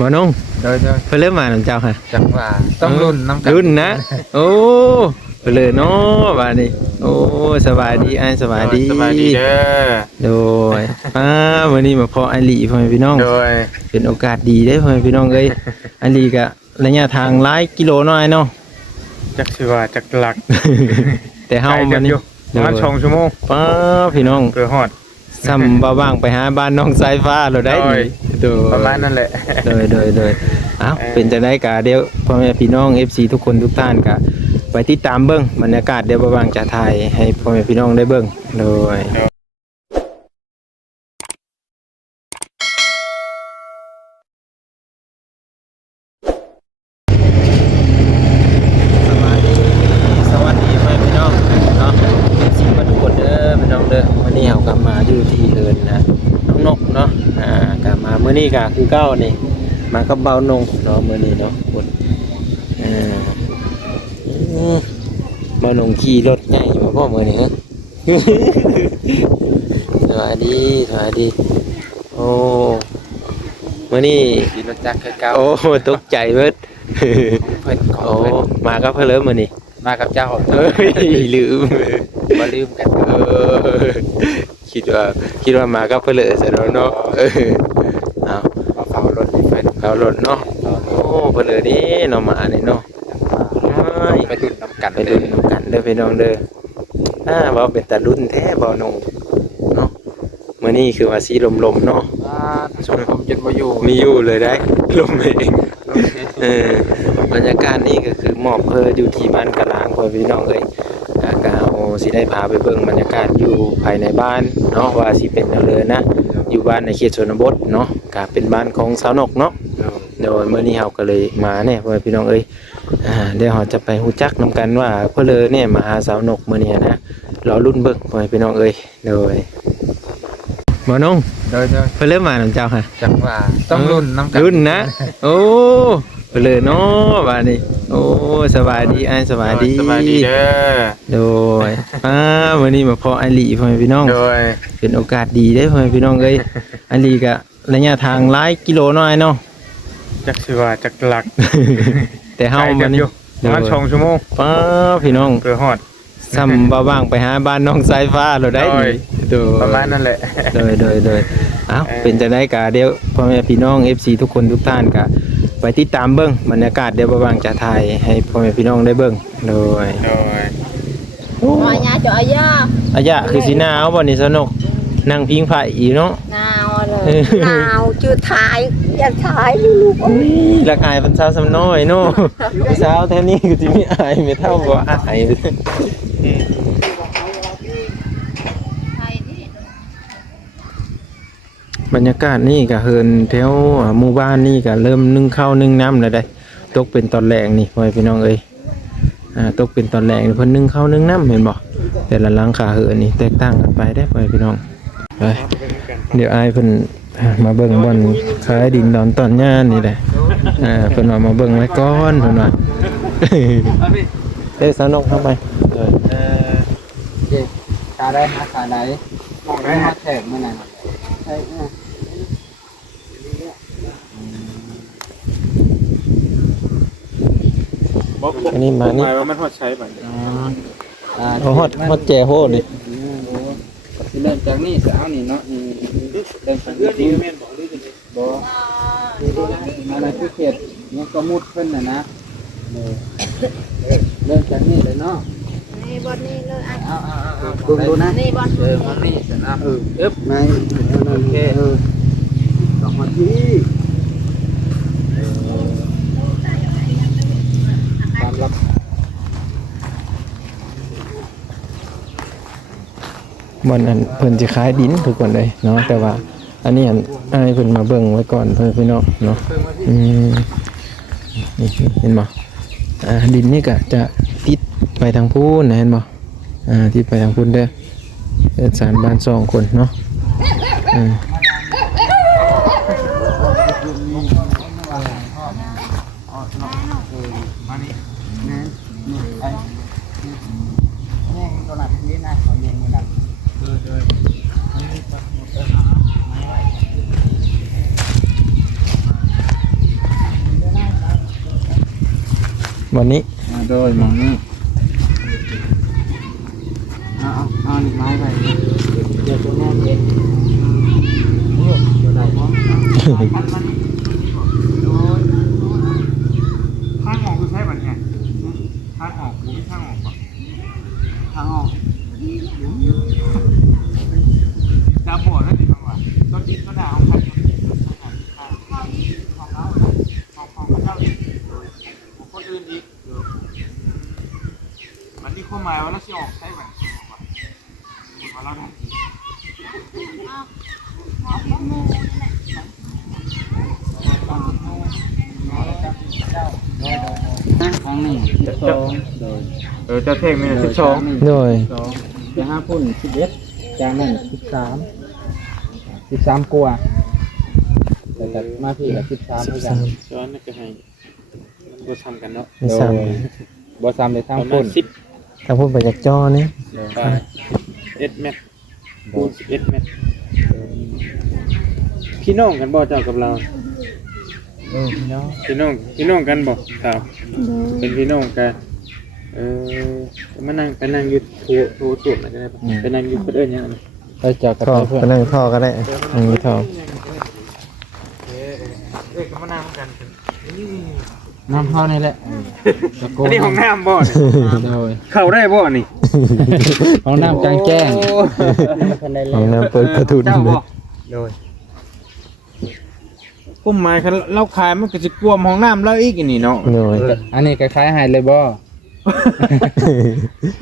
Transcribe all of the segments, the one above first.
บ่น้องโดยเพิ่นเริ่มมาน้ำเจ้าค่ะจังว่าต้องรุ่นน้ำกันรุ่นนะโอ้เพิ่นเลยเนาะบาดนี้โอ้สบายดีอ้ายสบายดีสบายดีเด้อโดยมื้อนี้มาพออาลีพ่อแม่พี่น้องโดยเป็นโอกาสดีเด้พ่อแม่พี่น้องเอ้ยอาลีก็ระยะทางหลายกิโลน้อยเนาะจักสิว่าจักหลัก แต่เฮามันนี่ประมาณ2ชั่วโมงพี่น้องเพื่อฮอดซ้ำบ่ว่างไปหาบ้านน้องสายฟ้าเราได้โดยประมาณนั้นแหละโดยอ้าวเป็นจังได๋ก็เดี๋ยวพ่อแม่พี่น้อง FC ทุกคนทุกท่านก็ไปติดตามเบิ่งบรรยากาศเดี๋ยวบ่ว่างจะถ่ายให้พ่อแม่พี่น้องได้เบิ่งโดยสวัสดีพ่อแม่พี่น้องเนาะ FC มาทุกคนเด้อพี่น้องเด้อวันนี้เฮากลับมาอยู่ที่เอิ้นนะน้องนกเนาะกลับมามื้อนี้ก็คือเก่านี่มากับเบานงเนาะมื้อนี้เนาะคนเบานงขี่รถใหญ่มาพ่อมื้อนี้สวัสดีโอ้มื้อนี้ขี่รถจักรคือเก่าโอ้ตกใจเบิดเพิ่นขอ โอ้ เพิ่น มากับเพิ่นเลยมื้อนี้มากับเจ้าเฮ้ยลืมบ่ลืมกันคิดว่ามากับเพิ่นเลยซะเนาะเอา มาเฝ้ารถให้เพิ่น เอารถเนาะโอ้เพิ่นเลยนี่เนาะมานี่เนาะไปรุ่นน้ำกัน ไปรุ่นกันเด้อพี่น้องเด้อว่าเป็นตารุ่นแท้บ่น้องเนาะมื้อนี้คือว่าสีลมๆเนาะชมผมจนบ่อยู่มีอยู่เลยได้ลมเองบรรยากาศนี่ก็คือหมอบอยู่ที่บ้านกะลางพ่อพี่น้องเอ้ยก็เอาสิได้พาไปเบิ่งบรรยากาศอยู่ภายในบ้านเนาะว่าสิเป็นเลยนะอยู่บ้านในเขตชนบทเนาะก็เป็นบ้านของสาวนกเนาะโดยมื้อนี้เฮาก็เลยมาเนี่ยพ่อพี่น้องเอ้ยเดี๋ยวเราจะไปฮู้จักนํกันว่าเพิ่นเลยเนี่ยมาหาสาวนกมื้อนี้นะรอรุ่นเบิ่งพ่อพี่น้องเอ้ยโดยบ่น้องโดยเพิ่นเริ่มมาน้ำเจ้าค่ะจังว่าต้องรุ่นน้ำกันรุ่นนะโอ้เพิ่นเลยเนาะบาดนี้โอ้สบายดีอ้ายสบายดีเด้อโดยมื้อนี้มาพออาลีพ่อแม่พี่น้องโดยเป็นโอกาสดีเด้พ่อแม่พี่น้องเอ้ยอาลีก็ระยะทางหลายกิโลน้อยเนาะจักสิว่าจักหลัก แต่เฮามันนี่ประมาณ2ชั่วโมงพี่น้องเพื่อฮอดซ้ำบ่ว่างไปหาบ้านน้องสายฟ้าเราได้โดยประมาณนั้นแหละโดยอ้าวเป็นจังได๋ก็เดี๋ยวพ่อแม่พี่น้อง FC ทุกคนทุกท่านก็ไปติดตามเบิ่งบรรยากาศเดี๋ยวบ่ว่างจะถ่ายให้พ่อแม่พี่น้องได้เบิ่งโดยมาญาจ่อยาอายะคือสิหนาวบ่นี่สนุกนั่งพิงไผอีเนาะหนาวเลยหนาวจืดถ่ายอย่าถ่ายลูกละอายเพิ่นสาวสำน้อยเนาะสาวแท้นี้ก็สิมีอายไม่เท่าบ่อายบรรยากาศนี่ก็เฮินแถวหมู่บ้านนี่ก็เริ่มนึ่งข้าวนึ่งน้ำแล้วได้ตกเป็นตอนแรงนี่พ่อพี่น้องเอ้ยตกเป็นตอนแรงเพิ่นนึ่งข้าวนึ่งน้ำเห็นบ่แต่ละหลังคาเฮินนี่แตกต่างกันไปได้พ่อพี่น้องไปเดี๋ยวอายเพิ่นมาเบิ่งบ่อนขายดินดอนตอนหญ้านี่แหละเพิ่นว่ามาเบิ่งไว้ก่อนเพิ่นว่าเด้สนุกทำไมตาได้หาขาได้มองได้หาแถบมื้อนั้นอันนี้มานี่หมายว่ามันฮอดใช้บัดฮอดแจโหนี่สิเริ่มจากนี่สิเอานี่เนาะเริ่มจากนี่แม่นบ่หรือบ่อะไรคือเขตนี่ก็มุดขึ้นนะเริ่มจากนี่เลยเนาะนี่บอลนี่เลยดูนะนี่บอลมองนี่สินะอึ๊บไม่โอเคสองนาทีความลับบ่อนนั้นเพิ่นสิขายดินทุกคนเลยเนาะแต่ว่าอันนี้อันให้เพิ่นมาเบิ่งไว้ก่อนเพิ่นพี่น้องเนาะนี่เห็นบ่ดินนี่ก็จะติดไปทางพูนนะเห็นบ่ติดไปทางพูนเด้อสารบ้าน2คนเนาะ วันนี้ โดยมองนี่เอานี่ไม้ไปเดี๋ยวตัวแม่เองนี่เดี๋ยวได้พร้อมมันโดยทางออกคือใช้แบบไงทางออกหรือทางออกปะทางออกดาวโบดแล้วดิฟังว่าต้นดินก็ดาวของเจ้าอีกของคนอื่นอีกมันมีความหมายว่าเราจะออกใช้แบบว่าเราได้ครั้งนี้12โดยเจ้าเท่งมี12 โดย จะ5พุ่น11จากนั้น13กว่าแต่มาพี่ก็13เหมือนกันย้อนก็ให้มันบ่ซ้ำกันเนาะ ไม่ซ้ บ่ซ้ำเลยทั้งพุ่น ำถ้าพูดไปจากจอนี่ 11เมตรปูน11เมตรพี่น้องกันบ่เจ้ากับเราพี่น้องกันบ่ครับเป็นพี่น้องกันมานั่งไปนั่งอยู่โถสุดน่ะก็ได้ป่ะไปนั่งอยู่เพิ่นเอิ้นหยังน่ะไปเจ้ากับ ท่อ เพื่อน ก็นั่งท่อก็ได้นั่งอยู่ท่อ ก็มานั่งกันน้ำท่อนี่แหละอันนี้ของน้ำบ่เข้าได้บ่นี่ของน้ำกลางแจ้ง ของน้ำเปิดประตู เจ้า เล บ่ ย โดยกุ้มไม้คันเราขายมันก็สิกวมห้องน้ำเราอีกนี่เนาะ โดย อันนี้ก็ขายให้เลยบ่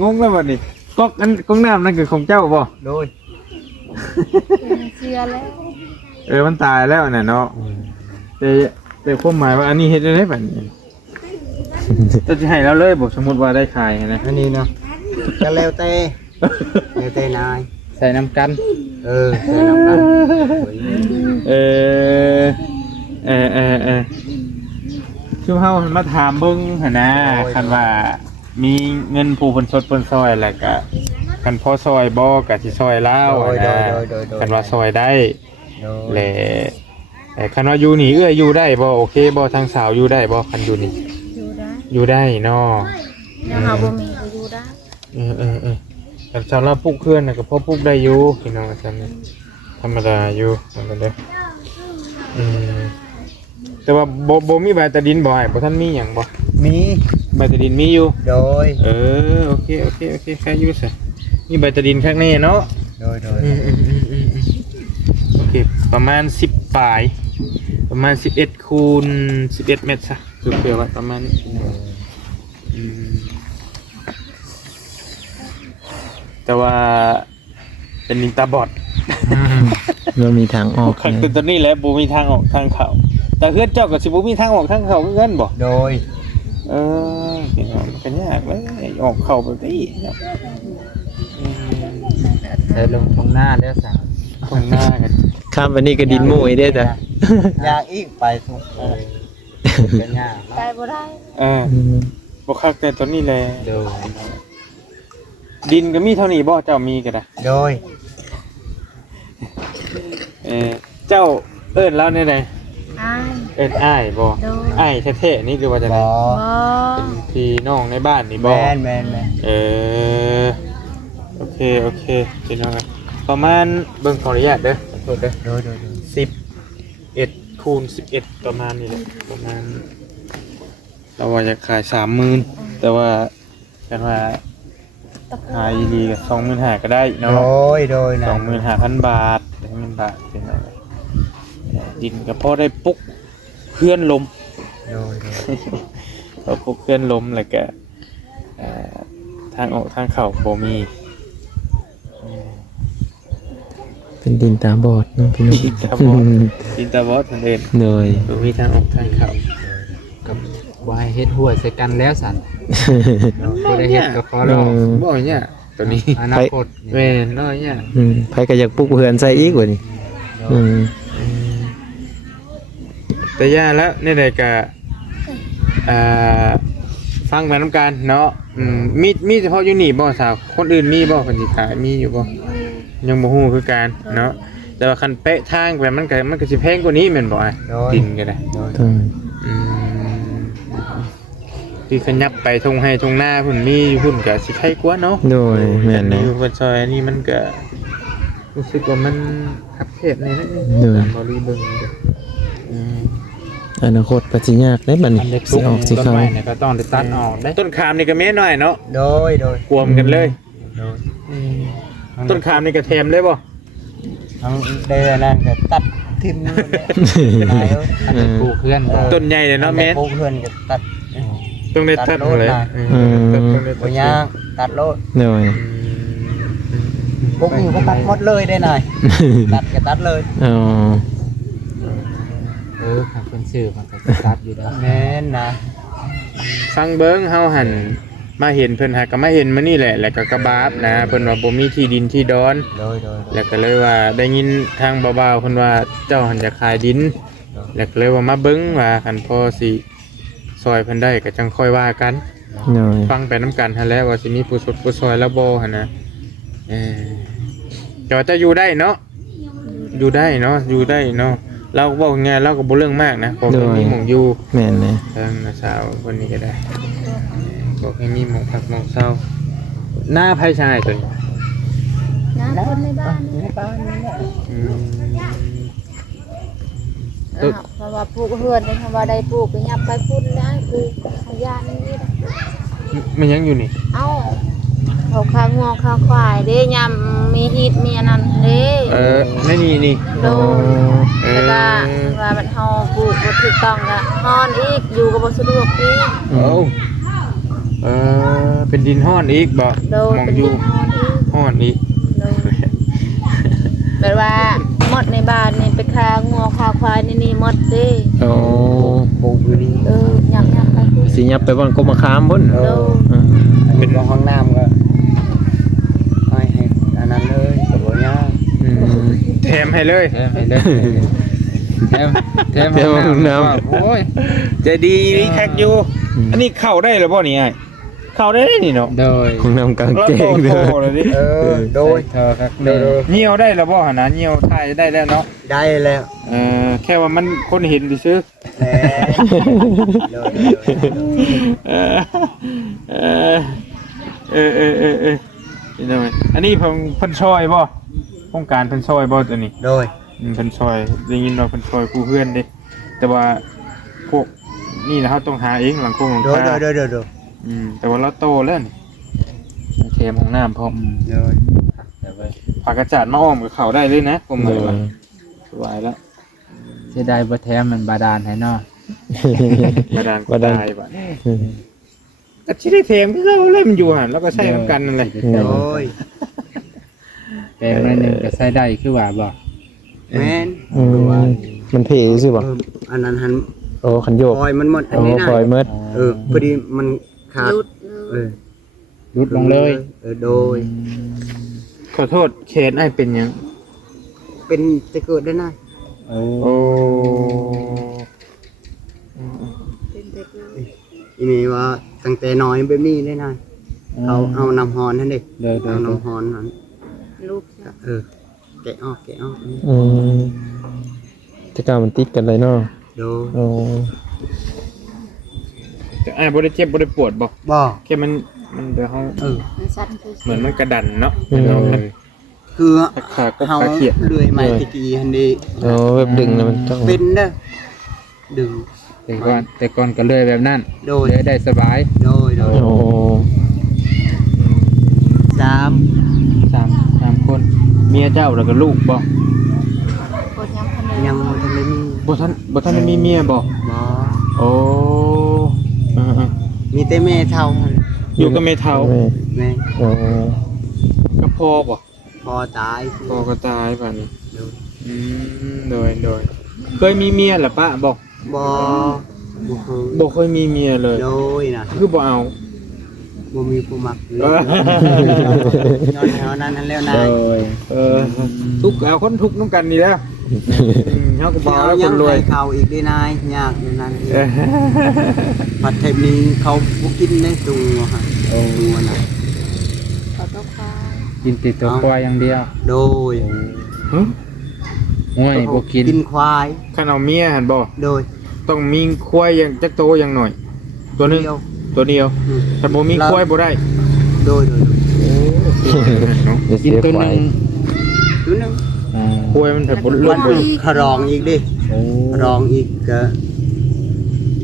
งงแล้วบัดนี้ก๊อกน้ำนั่นคือของเจ้าบ่โดย เสียแล้ว มันตายแล้วน่ะเนาะแต่ความหมายว่าอันนี้เฮ็ดได้แบบนี้จะให้เราเลยบ่สมมุติว่าได้ขายนะอันนี้เนาะ จะแล้วแต่นาย ใส่น้ำกัน ใส่น้ำกัน ช่วงเฮามาถามเบิ่งหั่นนะคันว่ามีเงินผู้เพิ่นสดเพิ่นซอยแล้วก็คันพอซอยบ่ก็สิซอยลาวนะคันว่าซอยได้แหละคันว่าอยู่นี่อยู่ได้บ่โอเคบ่ทางสาวอยู่ได้บ่คันอยู่นี่ อยู่ได้ อยู่ได้เนาะ แล้วหาบ่มีก็อยู่ได้ แต่สำหรับปลูกเพื่อนน่ะก็พอปลูกได้อยู่พี่น้องซั่นธรรมดาอยู่นั่นแหละแต่ว่าบ่มีใบตะดินบ่ให้บ่ทันมีหยังบ่ มี ใบตะดินมีอยู่ โดย โอเคแค่อยู่ซะมีใบตะดินข้างในเนาะ โดย โอเคประมาณ10ปลายประมาณ11คูณ11เมตรซะคือเผื่อไว้ประมาณนี้แต่ว่าเป็นลิงตาบอด มันมีทางออก ขันเป็นตัวนี้แหละบูมีทางออกทางเขาแต่เพื่อนเจ้ากับสิบูมีทางออกทางเขาเพื่อนบอก โดย เห็นมันก็ยากเลยออกเขาแบบนี้ใส่ลงตรงหน้าแล้วสั่งตรงหน้ากัน ข้ามวันนี้ก็ดินมุ้ยได้จ้ะ ยากอีกไปทุกเป็นยาก ไปบ่ได้ บกคักแต่ตัวนี้แหละ โดย ดินก็มีเท่านี้บ่เจ้ามีก็ได้ โดย เจ้าเอิ้นแล้วเนี่ยไง อ้าย เอิ้นอ้ายบ่ โดย อ้ายแท้ๆนี่คือว่าจะ บ ไง อ บ่ เป็นพี่น้องในบ้านนี่บ่ แมน โอเคพี่น้องประมาณเบิ่งขออนุญาตเด้อขอโทษเด้อ โดย 11คูณ11ประมาณนี้แหละประมาณเราว่าจะขาย 30,000แต่ว่ากันว่าขายดีก็ 25,000ก็ได้ โด เนาะ ยนะ 25,000 บาท1,000 บาทเป็นอะไรดินก็พอได้ปุ๊กเพื่อนลม โดย พอปุ๊กเพื่อนลมแล้วก็ทางออกทางเข้าบ่มี เป็นดินตาบอดเนาะพี่น้อง ดินตาบอดดินตาบอดนั่นเอง โดย บ่มีทางออกทางเข้ากับวายเฮ็ดหัวใส่กันแล้วสั่นบ่ได้เฮ็ดก็ขอร้องบ่เนี่ยตัวนี้อนาคตแม่นน้อยเนี่ย ไผก็อยากปลุกเพื่อนใส่อีกว่านี่ แต่ย่าแล้วนี่ได้ก็ฟังไปน้ำกันเนาะมีเฉพาะอยู่นี่บ่สาวคนอื่นมีบ่เพิ่นสิขายมีอยู่บ่ยังบ่ฮู้คือกันเนาะแต่ว่าคันเป๊ะทางไปมันก็สิแพงกว่านี้แม่นบ่ดินก็ได้ ต้อง โ ที่ขยับไปทงให้ทงหน้าพุ่นมีอยู่พุ่นก็สิใครกว่าเนาะ โดยแม่น แต่ นะ อยู่บนซอยอันนี้มันก็รู้สึกว่ามันคับเขตในนั้นเอง เออ ตามบริเบิงเด้ออืม อนาคตปัจจิยากได้บัดนี้สิออกสิ ต้น เข้า ไม้เนี่ยก็ต้องได้ตัดออกได้ต้นขามนี่ก็แม่น้อยเนาะ โดย กวมกันเลย โดย ต้นขามนี่ก็แถมเลยบ่ เอาเดินนั่นก็ตัดทิ่มเลยตายแล้ว อันนี้ปลูกเพื่อนต้นใหญ่เลยเนาะแม่น ปลูกเพื่อนก็ตัด ต้องได้ตัดเลย ตัดโลด บ่ยากตัดโลด โดย ปลูกอยู่ก็ตัดหมดเลยได้หน่อยตัดก็ตัดเลย อ๋อ ครับเป็นชื่อมันก็จะตัดอยู่แล้ว แม่นนะ ฟังเบิ้งเฮาหันมาเห็นเพิ่นหาก็มาเห็นมื้อนี่แหละแล้วก็กระบาบนะเพิ่นว่าบ่มีที่ดินที่ดอน โดย แล้วก็เลยว่าได้ยินทางบ่าวๆเพิ่นว่าเจ้าหันจะขายดิน แล้วก็เลยว่ามาเบิ่งว่าคันพอสิซอยเพิ่นได้ก็จังค่อยว่ากัน โดย ฟังไปนํกันหั่นแหล้วว่าสิมีผู้สดผู้ซอยแล้วบ่หั่นนะแต่ว่าจะอยู่ได้เนาะอยู่ได้เนาะอยู่ได้เนาะเราก็บอกไงเราก็บ่เรื่องมากนะขอแค่มีหม่องอยู่ แม่นนะ ทางสาวคนนี้ก็ได้บอกให้มีหมองพักหมองเศร้าหน้าไพ่ชายตัวนี้ น้ำคนในบ้าน ในบ้านนี่แหละ อืม เพราะว่าปลูกเฮือนเพราะว่าได้ปลูกก็ยับไปพุ่นได้ปลูกขยานนี่นะ มันยังอยู่นี่ เอ้าเขาข้างงอข้างควายเด้ยำมีฮีดมีอันนั้นเด้ นี่ โดน เอ แล้ว อ ก็ว่ามันเฮาปลูกบ่ถูกต้องก็ฮอนอีกอยู่ก็บ่สะดวกอีก เอาเป็นดินห้อนอีกบ่ โดน มอง เป็น อ ดิ ยู่ นฮอนอีก ห้อนอีก โดนแบบว่าหมดในบ้านนี่ไปค้างัวค้าควายนี่หมดเด้ โอ้ ปลูกอยู่นี่ ยับไปพุ่น สิยับไปบ่อนกมะขามพุ่น โดน เป็นห้องน้ำก็ให้อันนั้นเลยก็บ่ยาก แถมให้เลยแถมโอ้ยใจดีนี่แคกอยู่อันนี้เข้าได้หรือบ่นี่ไอ้เข้าได้นี่เนาะ โดย คงนำกางเกงเด้อ โตเลยดิ โดย เธอครับ โดย เหี่ยวได้แล้วบ่หั่นนะเหี่ยวทายได้แล้วเนาะ ได้แล้ว แค่ว่ามันคนเห็นซื่อ แหม่โดย เออนี่หน่อยอันนี้เพิ่นซอยบ่โครงการเพิ่นซอยบ่ตัวนี้ โดย เพิ่นซอยได้ยินว่าเพิ่นซอยผู้เพื่อนเด้แต่ว่าพวกนี่นะเฮาต้องหาเองหลังโครงหลัง โดย คา โดย แต่ว่าเราโตแล้วนี่เทมของน้ำพร้อม โดย ผักกระจาดมาอ้อมกับเขาได้เลยนะผมเลยว่าสบายแล้ว เสียดายบ่แท้มันบาดาลให้เนาะ บาดาลก็ได้บัดก็ที่ได้เทมที่เราเล่นอยู่หันแล้วก็ใช้น้ำกันนั่นแหละ โดย แปลว่าหนึงก็ใช้ได้คือว่าบ่ แม่น มันเทซื่อบ่ อันนั้นหัน โอ้ขันโยก ปล่อยมันหมดอัน โอ้ นี้นะ ปล่อยเมิด พอดีมันขาด หยุด เออ รุดลงเลย โดย ขอโทษเขตไอ้เป็นยัง เป็นจะเกิดได้นะ โอ้ โอ้ อีนี่ว่าตั้งแต่น้อยแบบนี้ได้นะเอาน้ำฮอนนั่นเด็ก โดย เอาน้ำฮอนนั้น ลูก แกะออก อืมจะกล้ามันติดกันเลยเนาะ โดย โอ้ แต่ไอ้บ่ได้เจ็บบ่ได้ปวดบ่ บ่ แค่มันเดี๋ยวเขา มันสั่นคือ เหมือนมันกระดันเนาะ คือ ขาก็ เฮา ขาเขียด เลื่อยไม้ตะกี้หันดี โอ้แบบดึงนะมันต้อง เป็นเด้อดึง แต่ก่อนก็เลยแบบนั้น โดย เลยได้สบาย โดย โอ้ สาม สามคนเมียเจ้าแล้วก็ลูกบ่ ปวดยังคนเดี ยั ยว งบ่ทันได้มี บ่ทันได้มีเมียบ่ บ่ โอ้เออ มีแต่แม่เฒ่าหั่น อยู่กับแม่เฒ่า แม่ โอ้ กับพ่อบ่ พอตาย พ่อก็ตายป่านนี้ โดย โดยเคยมีเมียเหรอป้าบอก บ่บ่เคย บอกเคยมีเมียเลย โดยนะ คือบ่เอา บ่มีผู้มักเลย เออ ย้อนแถวนั้นนั่นแล้วนาย ทุกข์เอาคนทุกข์น้ำกันนี่แล้วเฮาก็บ่เอาแล้วค ยัง นรวย ให้เขาอีกได้นายยากอยู่นั้นผัดเทปนี้เขาบ่กินได้ตัวฮะตัวน่ะ เขาต้องควาย กินติดตัวควายอย่างเดียว โดย ห้วยบ่กิน กินควาย คันเอาเมียหั่นบ่ โดย ต้องมีควายอย่างจักโตอย่างหน่อย ตัวหนึง เดียว ตัวเดียวถ้าบ่มีควายบ่ได้ โดย กินตัวหนึง ตัวนึง ควายมันถ้าบ่ล มั ง น บ่ ขรองอีกดิ โอ้ ขรองอีกก็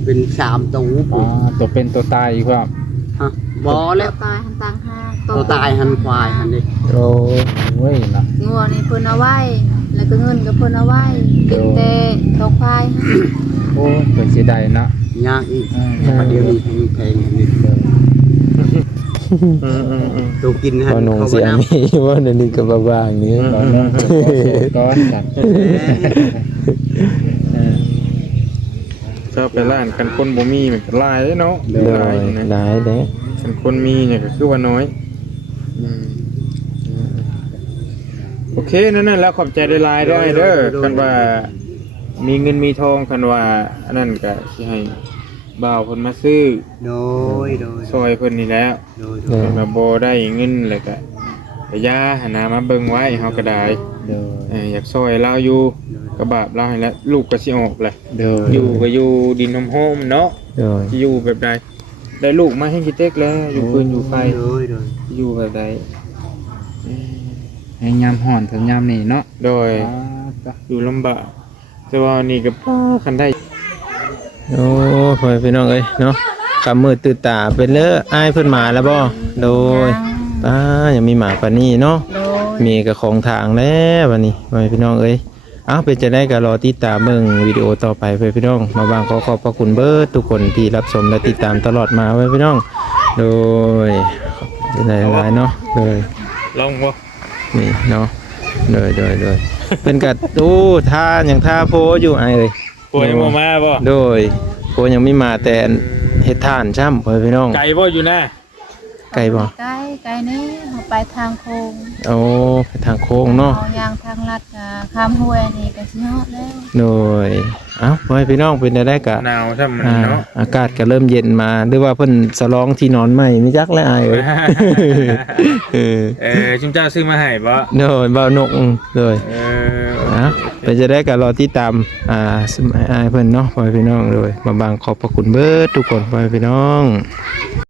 เป็น3ตัว อ๋อตัวเป็นตัวตายอีกว่า ฮะบ่แล้ว ตายหันต่างห้า ตัวตายหันควายหันดิ โอ้ โอ้ยเนาะ งัวนี่เพิ่นเอาไว้แล้วก็เงินก็เพิ่นเอาไว้กินแต่ทองควายฮะ โอ้เพิ่นสิได้เนาะ ยากอีก อืม เดี๋ยวนี้มีแพงอีกตัวกินหั พอน หนง เขา เสี บ่ ยง นำ นี่ว่าเดี๋ยวนี้ก็บ้าๆอย่างนี้ ตอนนั้นก็ก้อนกัน ชอบไปร้านกันคนบ่มีมันก็หลายเนาะ โดย หลายนะ หลายเด้ คันคนมีเนี่ยก็คือว่าน้อยโอเคนั่นน่ะแล้วขอบใจหลายๆด้วยเด้อคันว่ามีเงินมีทองคันว่าอันนั้นก็สิให้บ่าวเพิ่นมาซื้อ โดย ซอยเพิ่นนี่แหล้ว โดย โดย มาบ่ได้เงินแล้วก็ไปย่าหาหนามาเบิ่งไว้เฮาก็ได้ เด้อ อยากซอยเราอยู่ก็บาปเราให้แล้วลูกก็สิออกแหละ เด้อ อยู่ก็อยู่ดินหอมๆเนาะ โดย สิอยู่แบบใดได้ลูกมาให้กิเต็กแล้วอยู่ปืนอยู่ไฟ โดย อยู่แบบใด ให้ยามฮ้อนถึงยามนี้เนาะ โดย อ๋อจ้ะ อยู่ลำบากแต่ว่านี่ก็ป้าคันได้ โอ้พ่อแม่พี่น้องเอ้ยเนาะกำมือตื่นตาเป็นเลออ้ายเพิ่นมาแล้วบ่โดยยังมีหมาปานนี้เนาะ โดย มีกับของทางแล้ววันนี้พ่อแม่พี่น้องเอ้ยเอาเป็นจะได้ก็รอติดตามเบิ่งวิดีโอต่อไปเพื่อนพี่น้องมาบางขอขอบพระคุณเบิดทุกคนที่รับชมและติดตามตลอดมาเพื่อนพี่น้องโดยเป็นหลายๆเนาะโดย ลองบ่ นี่เนาะโดยเป็นกัดตู้ท่าอย่างท่าโพอยู่ไอ้เอ้ย ป่วยบ่มาบ่ โดยโพยังไม่มาแต่เฮ็ดทานจ้ำเพื่อนพี่น้อง ไก่บ่อยู่นะ ไกลบ่ ไกลนี่เขาไปทางโค้ง โอ้ไปทางโค้งเนาะ เอายางทางลัดข้ามห้วยนี่ก็สิฮอดแล้ว โดยเอ้าพ่อแม่พี่น้องเป็นได้กะ หนาวซ้ํมันเนาะ อากาศก็เริ่มเย็นมาหรือว่าเพิ่นสลองที่นอนใหม่ไม่จักแล้วอายเอ้ย ชุมเจ้าซื้อมาให้บ่ โดยเบานกโดย อ ไปจะได้ก็รอติดตามสมัยอายเพิ่นเนาะพ่อแม่พี่น้องโดยมาบางขอบพระคุณเบิดทุกคนพ่อแม่พี่น้อง